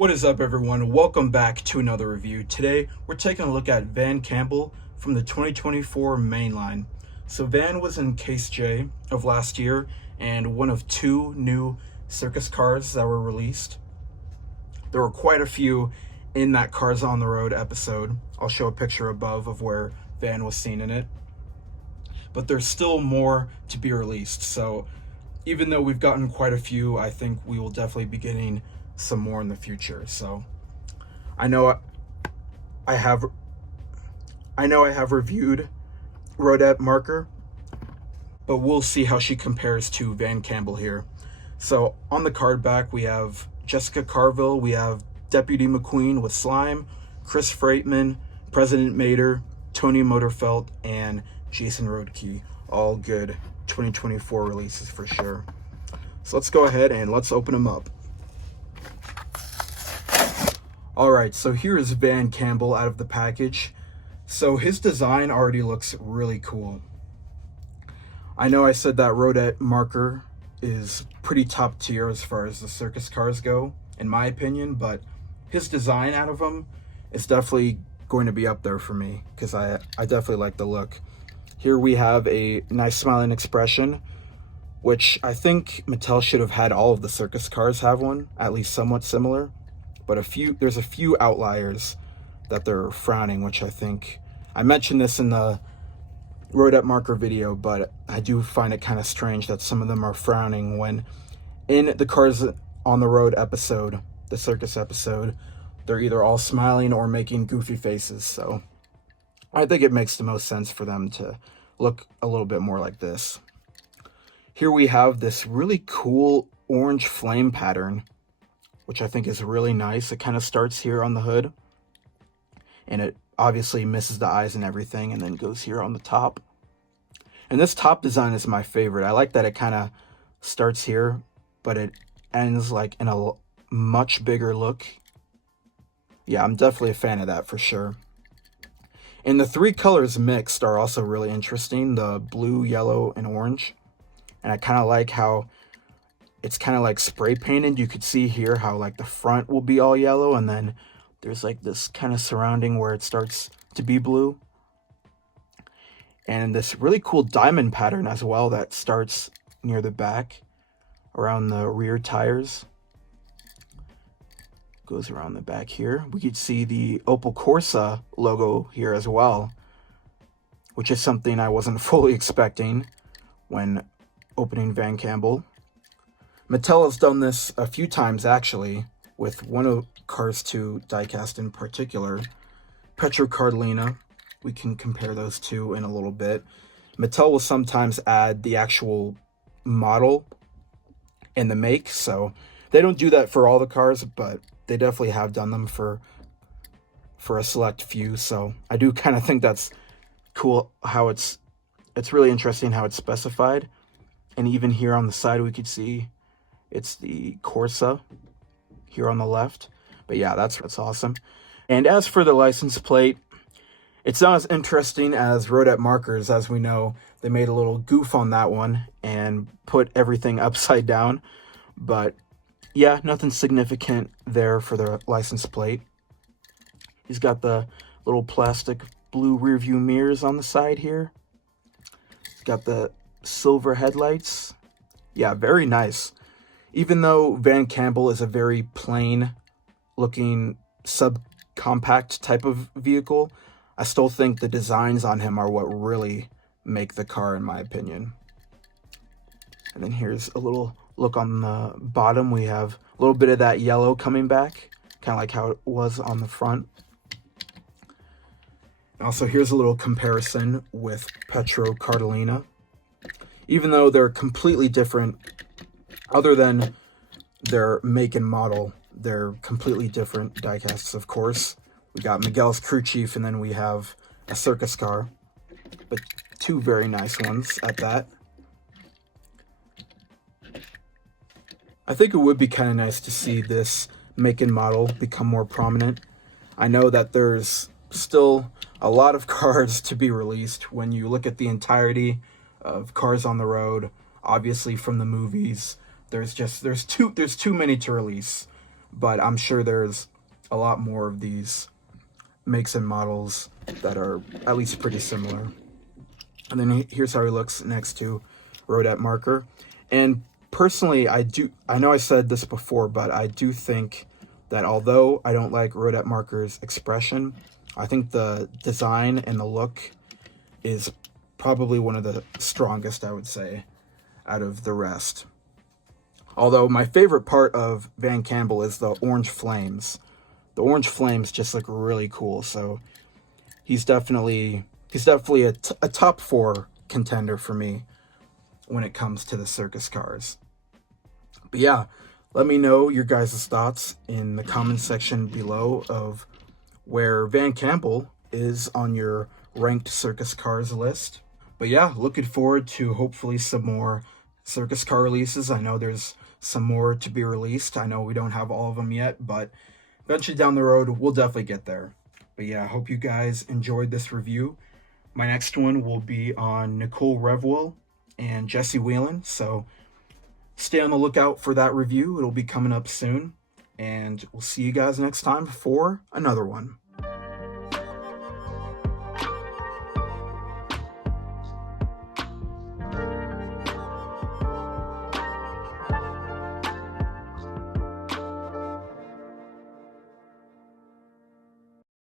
What is up, everyone? Welcome back to another review. Today, we're taking a look at Van Campbell from the 2024 mainline. So Van was in Case J of last year and one of two new circus cars that were released. There were quite a few in that Cars on the Road episode. I'll show a picture above of where Van was seen in it. But there's still more to be released. So even though we've gotten quite a few, I think we will definitely be getting some more in the future. So I know I have reviewed Rodette Marker, but we'll see how she compares to Van Campbell here. So on the card back, we have Jessica Carville, we have Deputy McQueen with Slime, Chris Freightman, President Mater, Tony Motorfelt, and Jason Roedke. All good 2024 releases for sure. So let's go ahead and let's open them up. Alright, so here is Van Campbell out of the package. So his design already looks really cool. I know I said that Rodette Marker is pretty top tier as far as the circus cars go, in my opinion, but his design out of them is definitely going to be up there for me, because I definitely like the look. Here we have a nice smiling expression, which I think Mattel should have had all of the circus cars have one, at least somewhat similar. But there's a few outliers that they're frowning, which I think, I mentioned this in the Rodette Marker video, but I do find it kind of strange that some of them are frowning when in the Cars on the Road episode, the circus episode, they're either all smiling or making goofy faces. So I think it makes the most sense for them to look a little bit more like this. Here we have this really cool orange flame pattern, which I think is really nice. It kind of starts here on the hood, and it obviously misses the eyes and everything, and then goes here on the top. And this top design is my favorite. I like that it kind of starts here, but it ends like in a much bigger look. Yeah, I'm definitely a fan of that for sure. And the three colors mixed are also really interesting, the blue, yellow, and orange. And I kind of like how it's kind of like spray painted. You could see here how like the front will be all yellow, and then there's like this kind of surrounding where it starts to be blue. And this really cool diamond pattern as well that starts near the back around the rear tires. Goes around the back here. We could see the Opel Corsa logo here as well, which is something I wasn't fully expecting when opening Van Campbell. Mattel has done this a few times actually, with one of Cars 2 diecast in particular, Petro Cardellina. We can compare those two in a little bit. Mattel will sometimes add the actual model and the make, so they don't do that for all the cars, but they definitely have done them for a select few. So I do kind of think that's cool how it's really interesting how it's specified. And even here on the side we could see it's the Corsa here on the left. But yeah, that's awesome. And as for the license plate, it's not as interesting as Rodette Markers. As we know, they made a little goof on that one and put everything upside down. But yeah, nothing significant there for the license plate. He's got the little plastic blue rear view mirrors on the side here. He's got the silver headlights. Yeah, very nice. Even though Van Campbell is a very plain looking subcompact type of vehicle, I still think the designs on him are what really make the car, in my opinion. And then here's a little look on the bottom. We have a little bit of that yellow coming back, kind of like how it was on the front. Also, here's a little comparison with Petro Cardellina. Even though they're completely different, other than their make and model, they're completely different diecasts, of course. We got Miguel's crew chief, and then we have a circus car, but two very nice ones at that. I think it would be kind of nice to see this make and model become more prominent. I know that there's still a lot of cars to be released when you look at the entirety of Cars on the Road, obviously from the movies. There's too many to release. but I'm sure there's a lot more of these makes and models that are at least pretty similar. And then here's how he looks next to Rodette Marker. And personally, I know I said this before, but I do think that although I don't like Rodette Marker's expression, I think the design and the look is probably one of the strongest, I would say, out of the rest. Although my favorite part of Van Campbell is the orange flames. The orange flames just look really cool, so he's definitely a top 4 contender for me when it comes to the circus cars. But yeah, let me know your guys' thoughts in the comment section below of where Van Campbell is on your ranked circus cars list. But yeah, looking forward to hopefully some more circus car releases. I know there's some more to be released. I know we don't have all of them yet, but eventually down the road, we'll definitely get there. But yeah, I hope you guys enjoyed this review. My next one will be on Nicole Revwell and Jesse Whelan, so stay on the lookout for that review. It'll be coming up soon, and we'll see you guys next time for another one.